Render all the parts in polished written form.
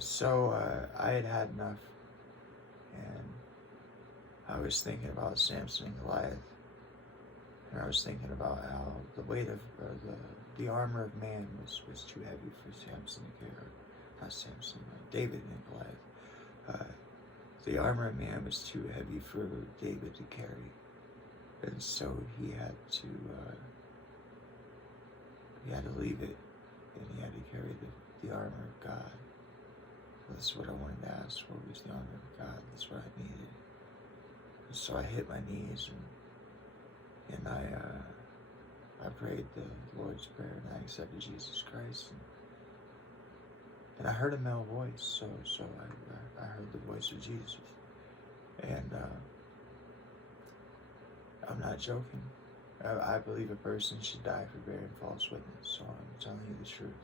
So I had enough, and I was thinking about Samson and Goliath, and I was thinking about how the weight of the armor of man was too heavy for Samson to carry. Not Samson, David and Goliath. The armor of man was too heavy for David to carry, and so he had to leave it, and he had to carry the armor of God. That's what I wanted to ask for, was the armor of God. That's what I needed. And so I hit my knees, and I prayed the Lord's Prayer, and I accepted Jesus Christ. And I heard a male voice, so I heard the voice of Jesus. And I'm not joking. I believe a person should die for bearing false witness, so I'm telling you the truth.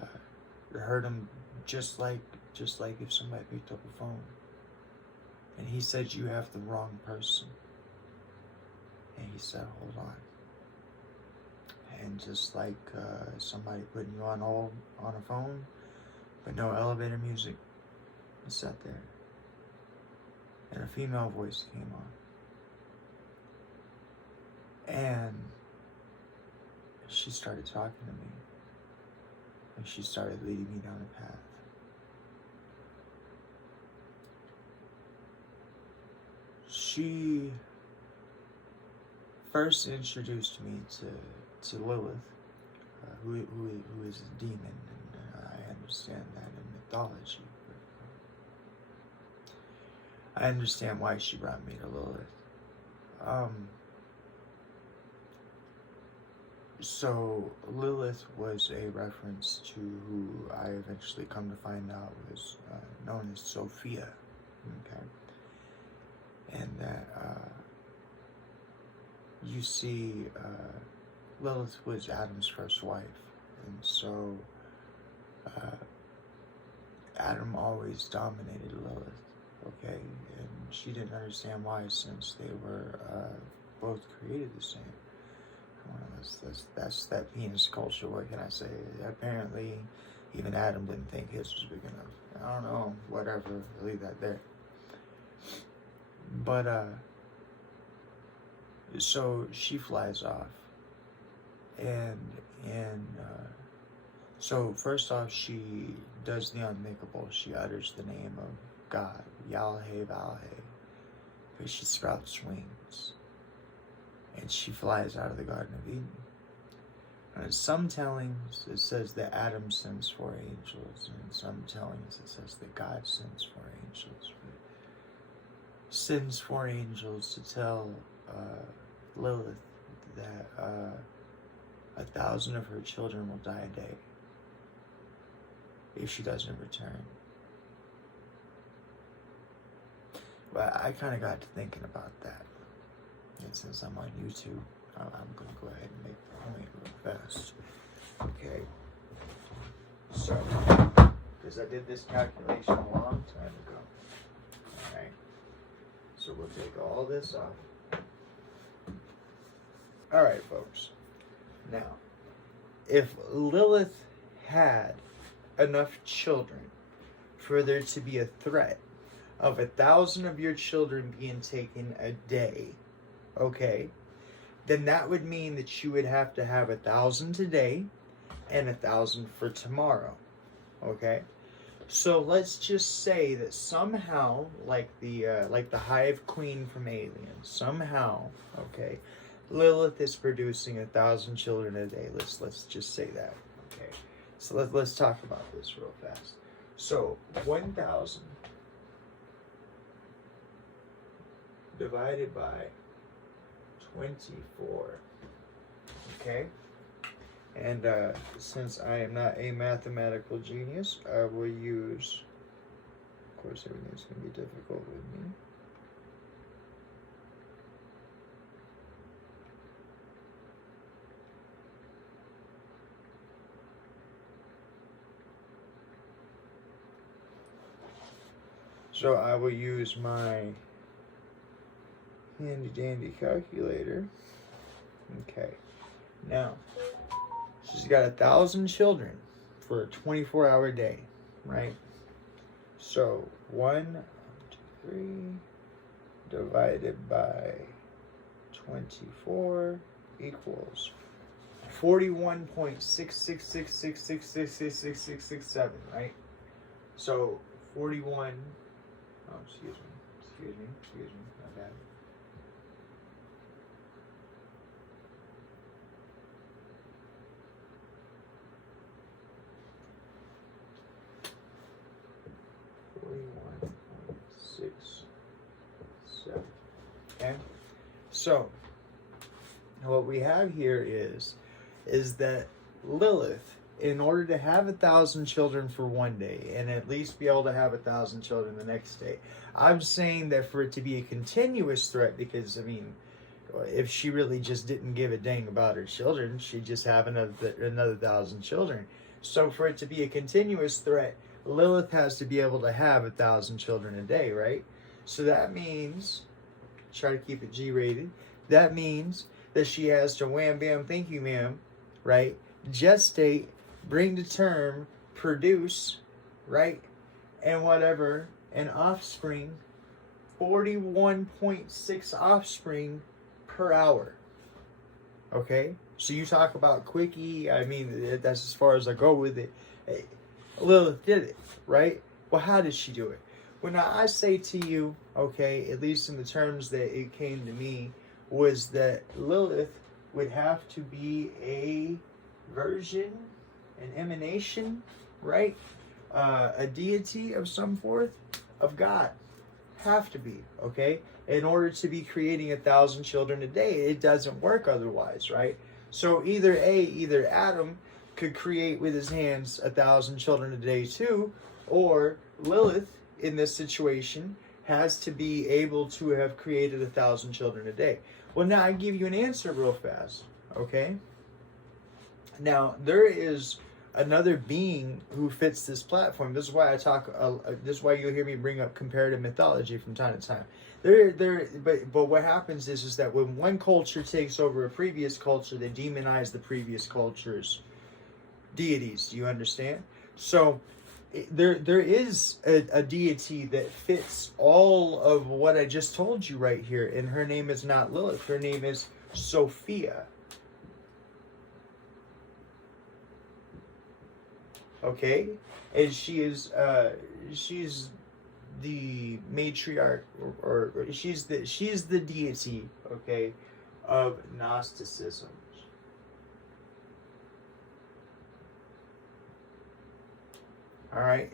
I heard him just like if somebody picked up a phone and he said, "You have the wrong person." And he said, "Hold on." And just like somebody putting you on a phone, but no elevator music, he sat there, and a female voice came on, and she started talking to me, and she started leading me down a path. She first introduced me to Lilith, who is a demon, and I understand that in mythology. But, I understand why she brought me to Lilith. So Lilith was a reference to who I eventually come to find out was known as Sophia, okay? And that you see, Lilith was Adam's first wife, and so Adam always dominated Lilith, okay? And she didn't understand why, since they were both created the same. Well, that's that penis culture. What can I say? Apparently, even Adam didn't think his was big enough. I don't know. Whatever. Leave that there. But so she flies off, and so first off, she does the unthinkable. She utters the name of God, Yahweh, Valhe, because she sprouts wings. And she flies out of the Garden of Eden. And in some tellings, it says that Adam sends 4 angels. And in some tellings, it says that God sends 4 angels. But sends 4 angels to tell Lilith that 1,000 of her children will die a day if she doesn't return. But I kind of got to thinking about that. And since I'm on YouTube, I'm going to go ahead and make the point real fast. Okay. So, because I did this calculation a long time ago. Alright. So we'll take all this off. Alright, folks. Now, if Lilith had enough children for there to be a threat of 1,000 of your children being taken a day, okay, then that would mean that you would have to have 1,000 today and 1,000 for tomorrow, okay? So let's just say that somehow, like the Hive Queen from Alien, somehow, okay, Lilith is producing 1,000 children a day. Let's just say that, okay? So let's talk about this real fast. So 1,000 divided by 24, okay? And since I am not a mathematical genius, I will use, of course, everything's going to be difficult with me. So I will use my handy dandy calculator. Okay, now she's got 1,000 children for a 24-hour day. right? So 1, 2, 3 divided by 24 equals 41.66666666667, right? So 41, oh, excuse me, my bad. Okay, so what we have here is that Lilith, in order to have 1,000 children for one day and at least be able to have 1,000 children the next day, I'm saying that for it to be a continuous threat, because I mean, if she really just didn't give a dang about her children, she'd just have another 1,000 children. So for it to be a continuous threat, Lilith has to be able to have 1,000 children a day, right? So that means, try to keep it G-rated, that means that she has to wham bam thank you ma'am, right, gestate, bring to term, produce, right, and whatever, an offspring, 41.6 offspring per hour. Okay, so you talk about quickie, I mean, that's as far as I go with it. Hey, Lilith did it, right? Well, how did she do it? Well, now I say to you, okay, at least in the terms that it came to me, was that Lilith would have to be a version, an emanation, right? A deity of some forth of God. Have to be, okay? In order to be creating 1,000 children a day, it doesn't work otherwise, right? So either Adam could create with his hands 1,000 children a day too, or Lilith in this situation has to be able to have created 1,000 children a day. Well, now I give you an answer real fast, okay? Now there is another being who fits this platform. This is why I talk. This is why you'll hear me bring up comparative mythology from time to time. But what happens is that when one culture takes over a previous culture, they demonize the previous culture's deities. Do you understand? So there is a deity that fits all of what I just told you right here, and her name is not Lilith. Her name is Sophia. Okay, and she's the matriarch, or she's the deity, okay, of Gnosticism. All right,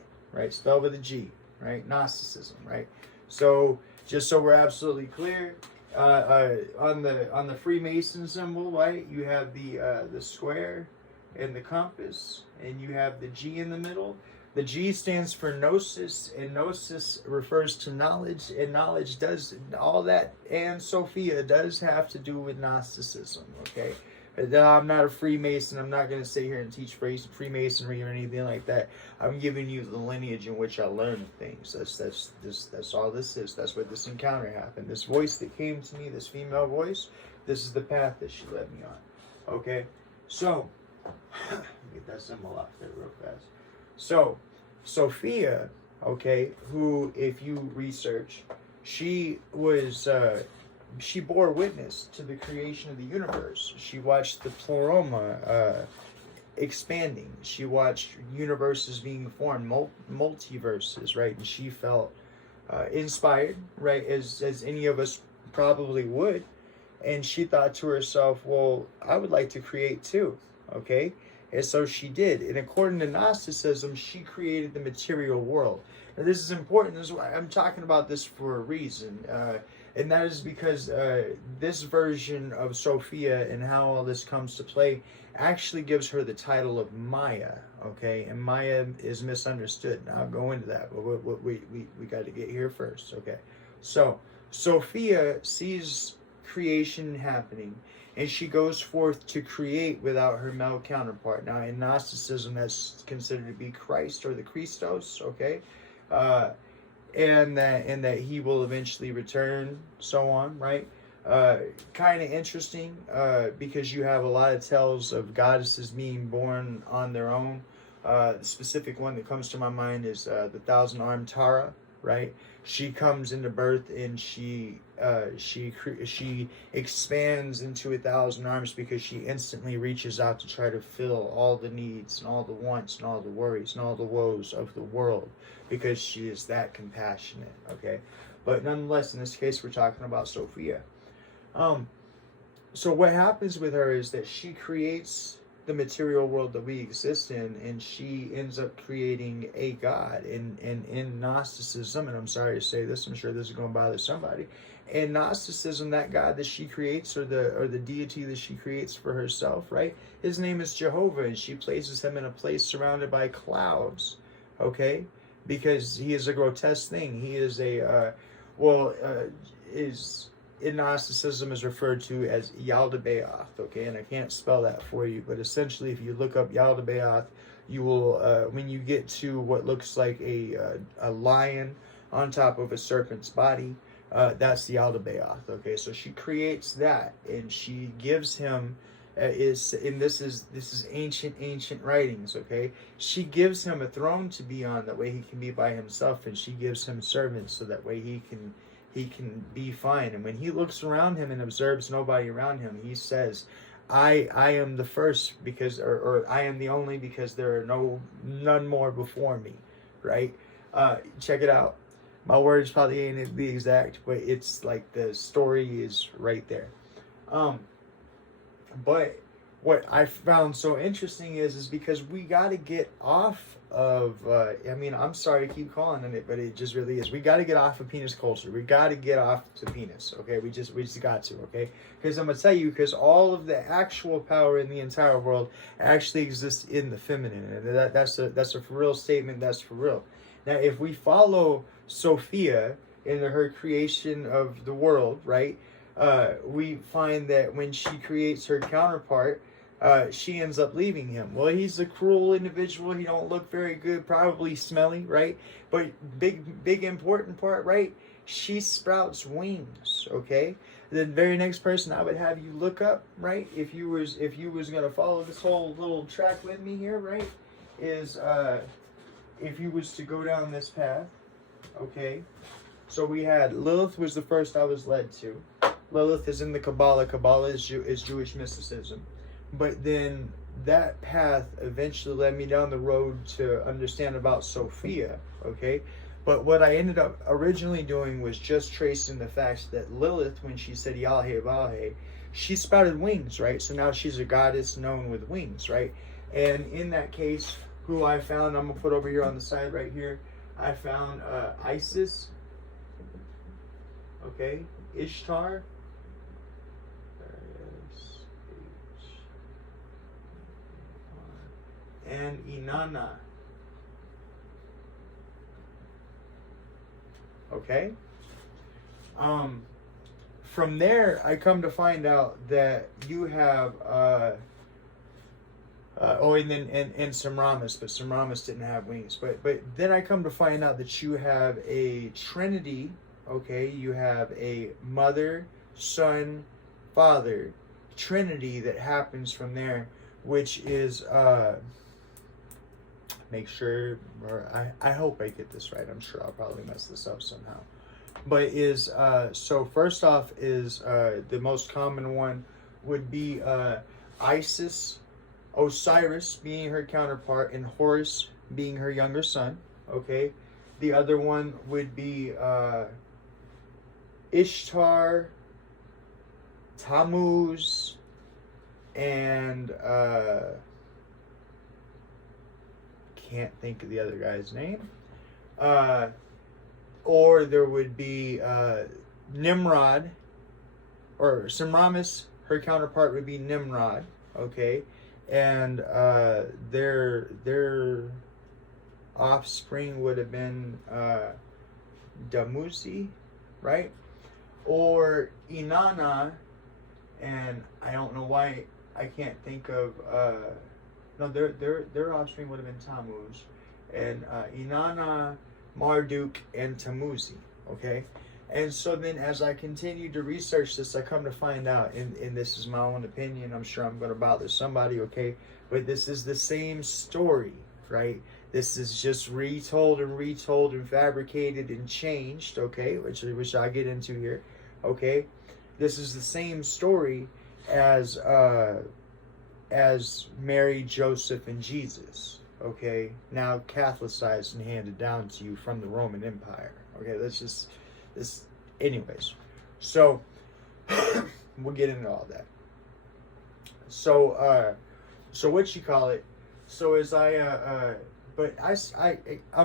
spelled with a G, right? Gnosticism, right? So just so we're absolutely clear, on the Freemason symbol, right? You have the square and the compass, and you have the G in the middle. The G stands for gnosis, and gnosis refers to knowledge, and knowledge does all that, and Sophia does have to do with Gnosticism, okay? I'm not a Freemason. I'm not going to sit here and teach Freemasonry or anything like that. I'm giving you the lineage in which I learned things. That's all this is. That's what this encounter happened. This voice that came to me, this female voice, this is the path that she led me on, okay? So get that symbol off there real fast. So Sophia, okay, who, if you research, she was she bore witness to the creation of the universe. She watched the pleroma expanding. She watched universes being formed, multiverses, right? And she felt inspired, right, as any of us probably would. And she thought to herself, well, I would like to create too. Okay, and so she did. And according to Gnosticism, she created the material world. Now, this is important. This is why I'm talking about this for a reason, and that is because this version of Sophia and how all this comes to play actually gives her the title of Maya. Okay, and Maya is misunderstood. Now I'll go into that, but we got to get here first. Okay, so Sophia sees creation happening, and she goes forth to create without her male counterpart. Now, in Gnosticism, that's considered to be Christ or the Christos, okay? And that he will eventually return, so on, right? Kind of interesting, because you have a lot of tales of goddesses being born on their own, The specific one that comes to my mind is the thousand-armed Tara, right? She comes into birth and she expands into 1,000 arms because she instantly reaches out to try to fill all the needs and all the wants and all the worries and all the woes of the world, because she is that compassionate. Okay, but nonetheless, in this case, we're talking about Sophia. So what happens with her is that she creates the material world that we exist in, and she ends up creating a god. In Gnosticism, and I'm sorry to say this, I'm sure this is going to bother somebody. In Gnosticism, that god that she creates, or the deity that she creates for herself, right? His name is Jehovah, and she places him in a place surrounded by clouds, okay? Because he is a grotesque thing. He is in Gnosticism is referred to as Yaldabaoth, okay? And I can't spell that for you, but essentially if you look up Yaldabaoth, you will, when you get to what looks like a lion on top of a serpent's body, that's the Yaldabaoth, okay? So she creates that, and she gives him, this is ancient writings, okay? She gives him a throne to be on, that way he can be by himself, and she gives him servants so that way he can be fine. And when he looks around him and observes nobody around him, he says, I am the first, because or I am the only, because there are none more before me, right? Check it out. My words probably ain't the exact, but it's like the story is right there. But what I found so interesting is because we got to get off of, I'm sorry to keep calling it, but it just really is. We got to get off of penis culture. We got to get off the penis, okay? We just got to, okay? Because I'm going to tell you, because all of the actual power in the entire world actually exists in the feminine. And that's a for real statement. That's for real. Now, if we follow Sophia in her creation of the world, right, we find that when she creates her counterpart, she ends up leaving him. Well, he's a cruel individual. He don't look very good, probably smelly, right? But big important part, right? She sprouts wings, okay? The very next person I would have you look up, right? If you was gonna follow this whole little track with me here, right? Is if you was to go down this path, okay? So we had Lilith was the first I was led to. Lilith is in the Kabbalah. Kabbalah is Jewish mysticism. But then that path eventually led me down the road to understand about Sophia, okay? But what I ended up originally doing was just tracing the fact that Lilith, when she said Yahweh Vahe, she sprouted wings, right? So now she's a goddess known with wings, right? And in that case, who I found, I'm going to put over here on the side right here, I found Isis, okay? Ishtar, and Inanna. Okay? From there, I come to find out that you have, and Semiramis, but Semiramis didn't have wings. But then I come to find out that you have a trinity, okay? You have a mother, son, father, trinity that happens from there, which is, make sure, or I hope I get this right. I'm sure I'll probably mess this up somehow. But is, so first off is, the most common one would be Isis, Osiris being her counterpart, and Horus being her younger son, okay? The other one would be Ishtar, Tammuz, and can't think of the other guy's name. Or there would be Nimrod, or Semiramis, her counterpart would be Nimrod, okay? And their offspring would have been Damuzi, right? Or Inanna, and I don't know why I can't think of no, their offspring would have been Tammuz, and Inanna, Marduk, and Tamuzi, okay? And so then as I continue to research this, I come to find out, and this is my own opinion, I'm sure I'm going to bother somebody, okay? But this is the same story, right? This is just retold and fabricated and changed, okay, which I get into here, okay? This is the same story as Mary, Joseph, and Jesus, okay? Now Catholicized and handed down to you from the Roman Empire, okay? That's just this, anyways. So we'll get into all that. So what you call it? So as I'm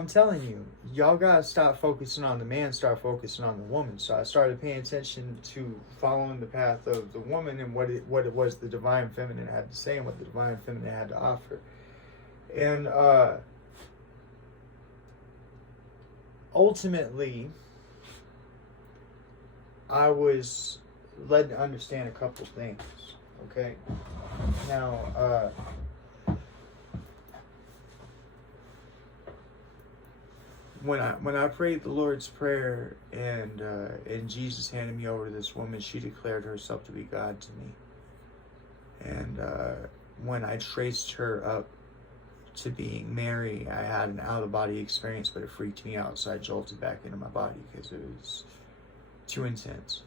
telling you, y'all gotta stop focusing on the man, start focusing on the woman. So I started paying attention to following the path of the woman and what it was the divine feminine had to say and what the divine feminine had to offer. And ultimately, I was led to understand a couple things. Okay, now when I prayed the Lord's Prayer and Jesus handed me over to this woman, she declared herself to be God to me. And when I traced her up to being Mary, I had an out-of-body experience, but it freaked me out, so I jolted back into my body because it was too intense.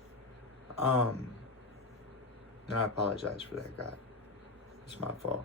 And I apologize for that, God. It's my fault.